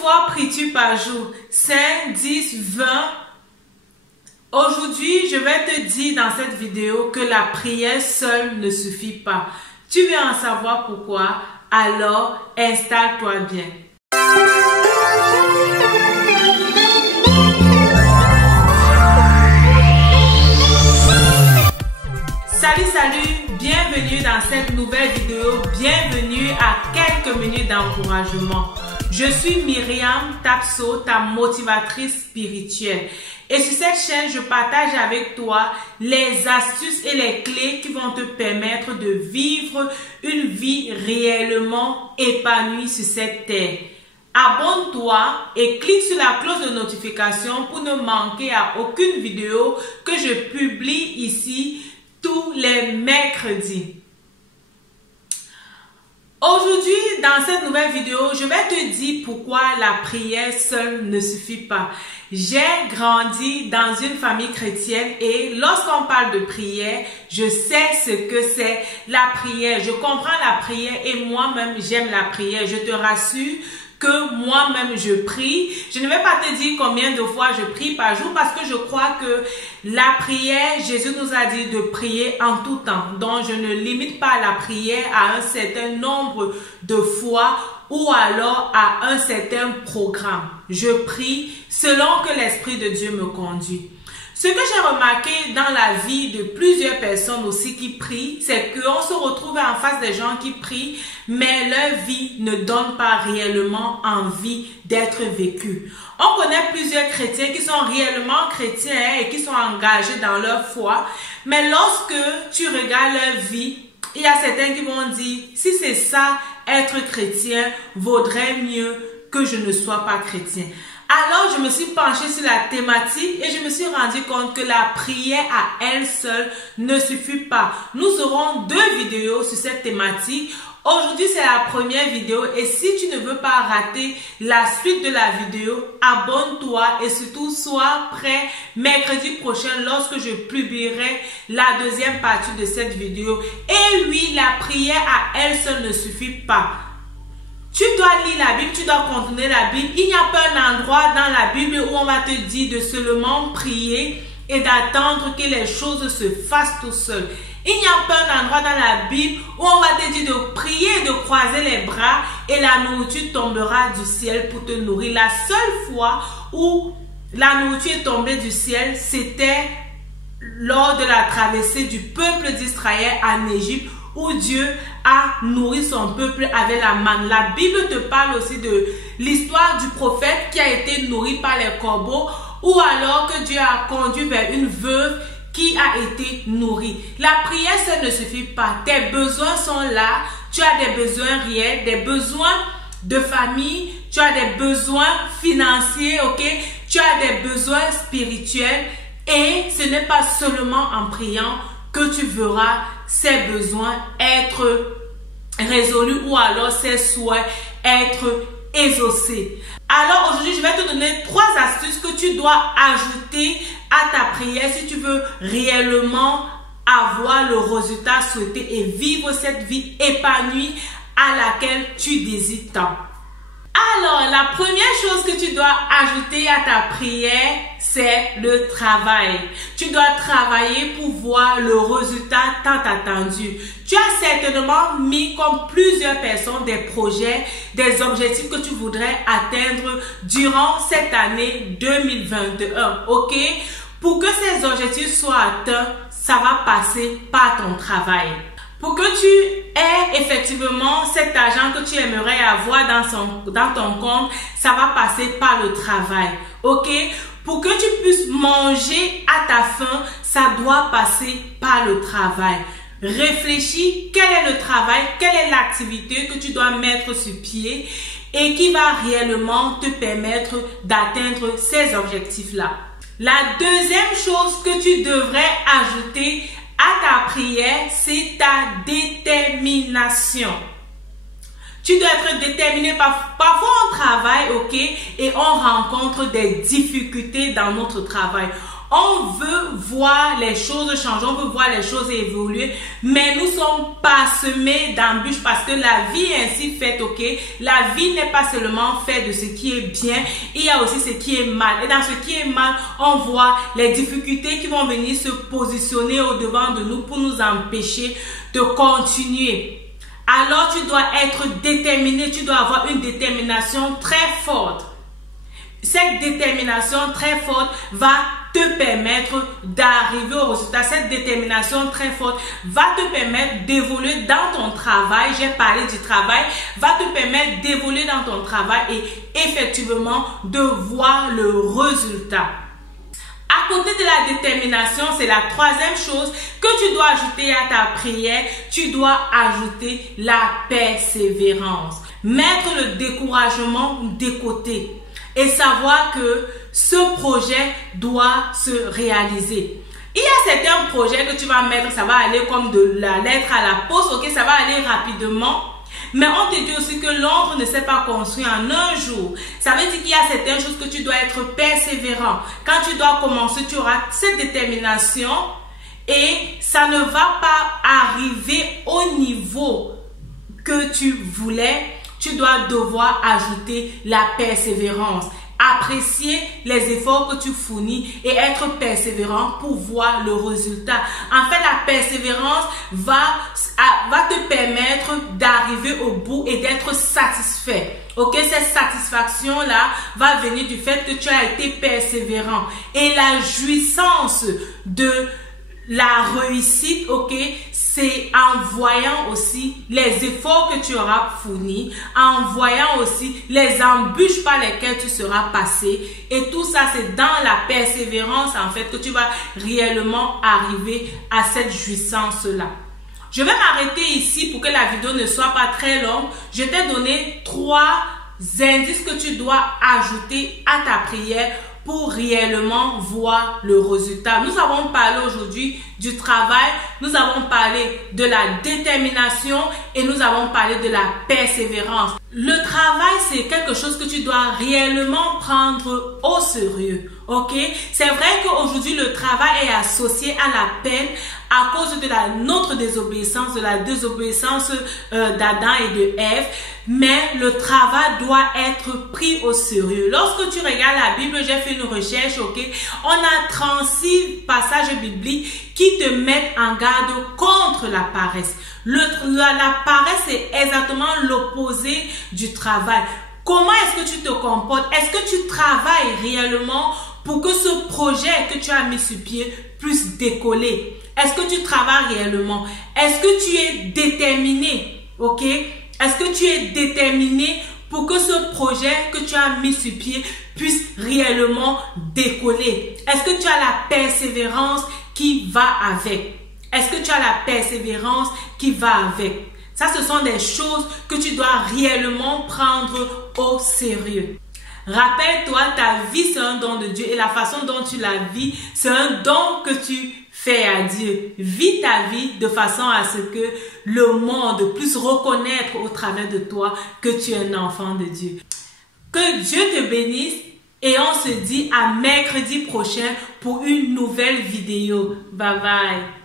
fois pries-tu par jour? 5, 10, 20? Aujourd'hui, je vais te dire dans cette vidéo que la prière seule ne suffit pas. Tu veux en savoir pourquoi? Alors, installe-toi bien. Salut, bienvenue dans cette nouvelle vidéo, bienvenue à quelques minutes d'encouragement. Je suis Myriam Tapso, ta motivatrice spirituelle. Et sur cette chaîne, je partage avec toi les astuces et les clés qui vont te permettre de vivre une vie réellement épanouie sur cette terre. Abonne-toi et clique sur la cloche de notification pour ne manquer à aucune vidéo que je publie ici tous les mercredis. Aujourd'hui, dans cette nouvelle vidéo, je vais te dire pourquoi la prière seule ne suffit pas. J'ai grandi dans une famille chrétienne et lorsqu'on parle de prière, je sais ce que c'est la prière. Je comprends la prière et moi-même j'aime la prière. Je te rassure que moi-même je prie. Je ne vais pas te dire combien de fois je prie par jour parce que je crois que la prière, Jésus nous a dit de prier en tout temps. Donc je ne limite pas la prière à un certain nombre de fois ou alors à un certain programme. Je prie selon que l'Esprit de Dieu me conduit. Ce que j'ai remarqué dans la vie de plusieurs personnes aussi qui prient, c'est qu'on se retrouve en face des gens qui prient, mais leur vie ne donne pas réellement envie d'être vécue. On connaît plusieurs chrétiens qui sont réellement chrétiens et qui sont engagés dans leur foi, mais lorsque tu regardes leur vie, il y a certains qui vont dire, si c'est ça, être chrétien vaudrait mieux que je ne sois pas chrétien. Alors, je me suis penchée sur la thématique et je me suis rendu compte que la prière à elle seule ne suffit pas. Nous aurons 2 vidéos sur cette thématique. Aujourd'hui, c'est la première vidéo et si tu ne veux pas rater la suite de la vidéo, abonne-toi et surtout sois prêt mercredi prochain lorsque je publierai la deuxième partie de cette vidéo. Et oui, la prière à elle seule ne suffit pas. Tu dois lire la Bible, tu dois contourner la Bible. Il n'y a pas un endroit dans la Bible où on va te dire de seulement prier et d'attendre que les choses se fassent tout seul. Il n'y a pas un endroit dans la Bible où on va te dire de prier et de croiser les bras et la nourriture tombera du ciel pour te nourrir. La seule fois où la nourriture est tombée du ciel, c'était lors de la traversée du peuple d'Israël en Égypte, où Dieu a nourri son peuple avec la manne. La Bible te parle aussi de l'histoire du prophète qui a été nourri par les corbeaux, ou alors que Dieu a conduit vers une veuve qui a été nourrie. La prière, ça ne suffit pas. Tes besoins sont là. Tu as des besoins réels, des besoins de famille, tu as des besoins financiers, ok? Tu as des besoins spirituels et ce n'est pas seulement en priant que tu verras ces besoins être résolus ou alors ces souhaits être exaucés. Alors aujourd'hui, je vais te donner 3 astuces que tu dois ajouter à ta prière si tu veux réellement avoir le résultat souhaité et vivre cette vie épanouie à laquelle tu désires tant. Alors, la première chose que tu dois ajouter à ta prière, c'est le travail. Tu dois travailler pour voir le résultat tant attendu. Tu as certainement mis comme plusieurs personnes des projets, des objectifs que tu voudrais atteindre durant cette année 2021, ok? Pour que ces objectifs soient atteints, ça va passer par ton travail. Pour que tu aies effectivement cet argent que tu aimerais avoir dans ton compte, ça va passer par le travail, ok? Pour que tu puisses manger à ta faim, ça doit passer par le travail. Réfléchis, quel est le travail, quelle est l'activité que tu dois mettre sur pied et qui va réellement te permettre d'atteindre ces objectifs-là. La deuxième chose que tu devrais ajouter à ta prière, c'est ta détermination. Tu dois être déterminé. Parfois, on travaille, ok, et on rencontre des difficultés dans notre travail. On veut voir les choses changer, on veut voir les choses évoluer, mais nous sommes parsemés d'embûches parce que la vie est ainsi faite, ok? La vie n'est pas seulement faite de ce qui est bien, il y a aussi ce qui est mal. Et dans ce qui est mal, on voit les difficultés qui vont venir se positionner au devant de nous pour nous empêcher de continuer. Alors tu dois être déterminé, tu dois avoir une détermination très forte. Cette détermination très forte va te permettre d'arriver au résultat. Cette détermination très forte va te permettre d'évoluer dans ton travail. J'ai parlé du travail. Va te permettre d'évoluer dans ton travail et effectivement de voir le résultat. À côté de la détermination, c'est la troisième chose que tu dois ajouter à ta prière. Tu dois ajouter la persévérance. Mettre le découragement de côté et savoir que ce projet doit se réaliser. Il y a certains projets que tu vas mettre, ça va aller comme de la lettre à la poste, ok, ça va aller rapidement. Mais on te dit aussi que l'ombre ne s'est pas construit en un jour. Ça veut dire qu'il y a certaines choses que tu dois être persévérant. Quand tu dois commencer, tu auras cette détermination et ça ne va pas arriver au niveau que tu voulais. Tu dois devoir ajouter la persévérance. Apprécier les efforts que tu fournis et être persévérant pour voir le résultat. En fait, la persévérance va te permettre d'arriver au bout et d'être satisfait. Ok, cette satisfaction-là va venir du fait que tu as été persévérant. Et la jouissance de la réussite, ok, c'est en voyant aussi les efforts que tu auras fournis, en voyant aussi les embûches par lesquelles tu seras passé. Et tout ça, c'est dans la persévérance, en fait, que tu vas réellement arriver à cette jouissance-là. Je vais m'arrêter ici pour que la vidéo ne soit pas très longue. Je t'ai donné 3 indices que tu dois ajouter à ta prière pour réellement voir le résultat. Nous avons parlé aujourd'hui du travail, nous avons parlé de la détermination et nous avons parlé de la persévérance. Le travail, c'est quelque chose que tu dois réellement prendre au sérieux. Ok? C'est vrai qu'aujourd'hui, le travail est associé à la peine à cause de notre désobéissance, de la désobéissance d'Adam et de Ève. Mais le travail doit être pris au sérieux. Lorsque tu regardes la Bible, j'ai fait une recherche, ok? On a 36 passages bibliques qui te mettent en garde contre la paresse. La paresse est exactement l'opposé du travail. Comment est-ce que tu te comportes? Est-ce que tu travailles réellement pour que ce projet que tu as mis sur pied puisse décoller? Est-ce que tu travailles réellement? Est-ce que tu es déterminé? Ok? Est-ce que tu es déterminé pour que ce projet que tu as mis sur pied puisse réellement décoller? Est-ce que tu as la persévérance qui va avec? Est-ce que tu as la persévérance qui va avec? Ça, ce sont des choses que tu dois réellement prendre au sérieux. Rappelle-toi, ta vie, c'est un don de Dieu et la façon dont tu la vis, c'est un don que tu fais à Dieu. Vis ta vie de façon à ce que le monde puisse reconnaître au travers de toi que tu es un enfant de Dieu. Que Dieu te bénisse et on se dit à mercredi prochain pour une nouvelle vidéo. Bye bye.